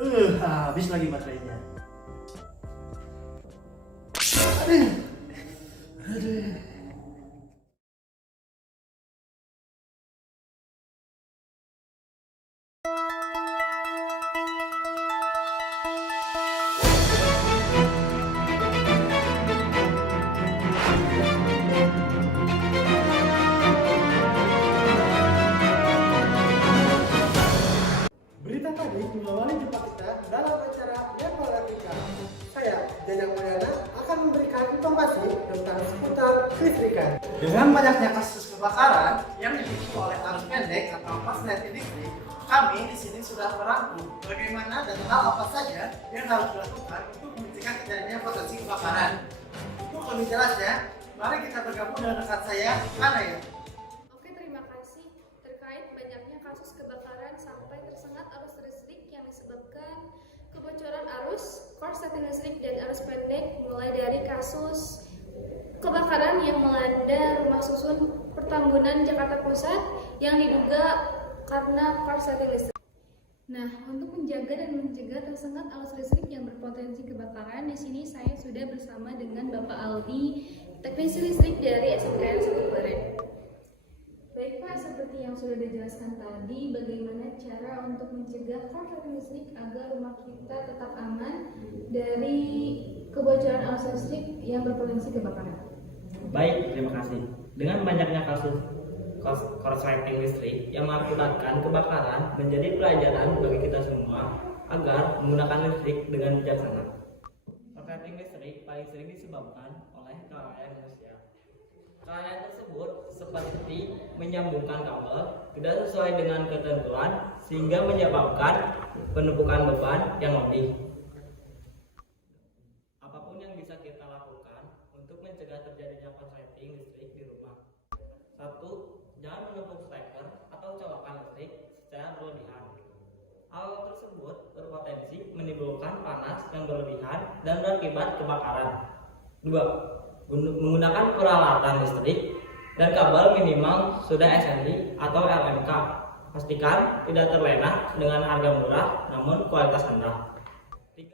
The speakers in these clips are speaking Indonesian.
Habis lagi baterainya. Aduh. Aduh. Berita tadi mengawali jumpa kita dalam acara Level Etika. Saya, Jajang Mulyana, akan memberikan informasi tentang seputar kelistrikan. Dengan banyaknya kasus kebakaran yang dipicu oleh arus pendek atau korsleting listrik, kami di sini sudah merangkum bagaimana dan hal apa saja yang harus dilakukan untuk mencegah terjadinya potensi kebakaran. Untuk lebih jelasnya, mari kita bergabung dengan rekan saya, Ana ya. Oke, terima kasih. Terkait banyaknya kasus kebakaran sampai tersengat arus listrik yang disebabkan kebocoran arus, korsleting listrik, dan arus pendek, mulai dari kasus kebakaran yang melanda rumah susun Pertambunan Jakarta Pusat yang diduga karena korsleting listrik. Nah, untuk menjaga dan mencegah tersengat arus listrik yang berpotensi kebakaran, di sini saya sudah bersama dengan Bapak Aldi, teknisi listrik dari SMKN Sekutbaren. Baik Pak, seperti yang sudah dijelaskan tadi, bagaimana cara untuk mencegah korsleting listrik agar rumah kita tetap aman dari kebocoran arus listrik yang berpotensi kebakaran? Baik, terima kasih. Dengan banyaknya kasus korsleting listrik yang mengakibatkan kebakaran menjadi pelajaran bagi kita semua agar menggunakan listrik dengan bijaksana. Korsleting listrik paling sering disebabkan oleh kelalaian manusia. Kelalaian tersebut seperti menyambungkan kabel tidak sesuai dengan ketentuan sehingga menyebabkan penumpukan beban yang lebih. Apapun yang bisa kita lakukan untuk mencegah terjadinya korsleting listrik di rumah. 1. Jangan menumpuk steker atau colokan listrik secara berlebihan. Hal tersebut berpotensi menimbulkan panas yang berlebihan dan berakibat kebakaran. 2. Menggunakan peralatan listrik dan kabel minimal sudah SNI atau LMK. Pastikan tidak terlena dengan harga murah namun kualitas rendah. 3.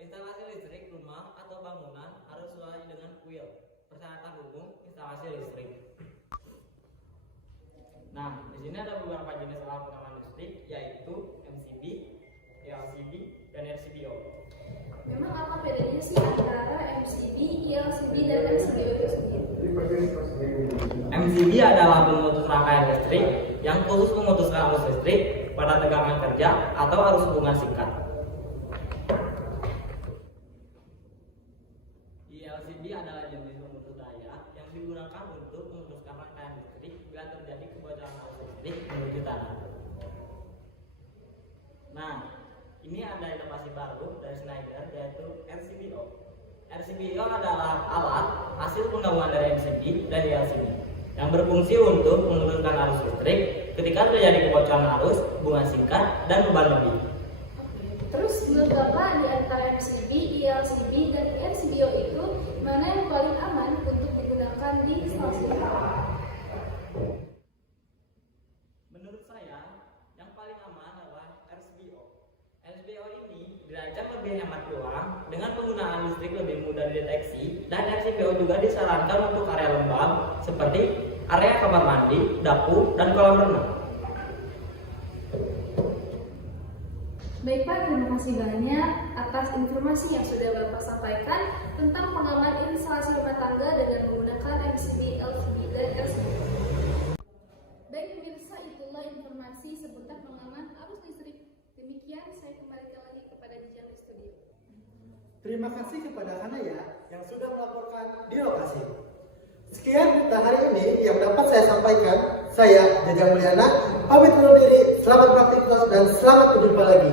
Instalasi listrik rumah atau bangunan harus sesuai dengan kuil, persyaratan umum instalasi listrik. Nah, di sini ada beberapa jenis alat pengaman listrik, yaitu MCB, ELCB, dan RCBO. Memang apa bedanya sih antara MCB, ELCB, dan RCBO itu sendiri? MCB adalah pemutus rangkaian listrik yang khusus memutuskan arus listrik pada tegangan kerja atau arus hubungan singkat. ELCB adalah jenis pemutus daya yang digunakan untuk memutuskan rangkaian listrik bila terjadi kebocoran arus listrik menuju tanah. Nah, ini ada inovasi baru dari Schneider, yaitu RCBO. RCBO adalah alat hasil penggabungan dari MCB dan ELCB yang berfungsi untuk menurunkan arus listrik ketika terjadi kebocoran arus, hubungan singkat, dan beban lebih. Terus menurut Bapak di antara MCB, ELCB, dan RCBO itu mana yang paling aman untuk digunakan di instalasi rumah? Menurut saya, yang paling aman adalah RCBO. RCBO ini dirancang lebih hemat uang dengan penggunaan listrik lebih mudah dideteksi, dan RCBO juga disarankan untuk area lembab seperti area kamar mandi, dapur, dan kolam renang. Baik Pak, terima kasih banyak atas informasi yang sudah Bapak sampaikan tentang pengaman instalasi rumah tangga dengan menggunakan MCB, LCB, dan RCBO. Baik pemirsa, itulah informasi seputar pengaman arus listrik. Demikian saya kembalikan lagi kepada Jajang di studio. Terima kasih kepada Hanaya yang sudah melaporkan di lokasi. Sekian berita hari ini yang dapat saya sampaikan. Saya, Jajang Mulyana, pamit undur diri. Selamat beraktivitas dan selamat berjumpa lagi.